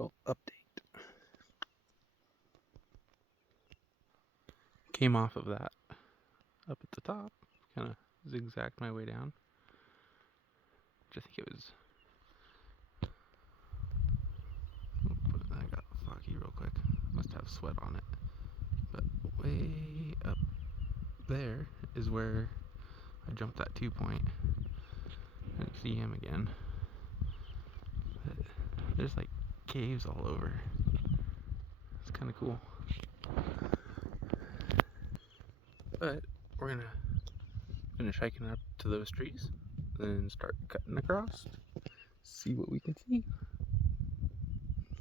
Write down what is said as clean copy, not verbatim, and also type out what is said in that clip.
Well, update. Came off of that up at the top, kind of zigzagged my way down. I think it was. I got foggy real quick. Must have sweat on it. But way up there is where I jumped that 2-point. I didn't see him again. But there's like caves all over. It's kind of cool. But we're gonna finish hiking up to those trees, then start cutting across, see what we can see.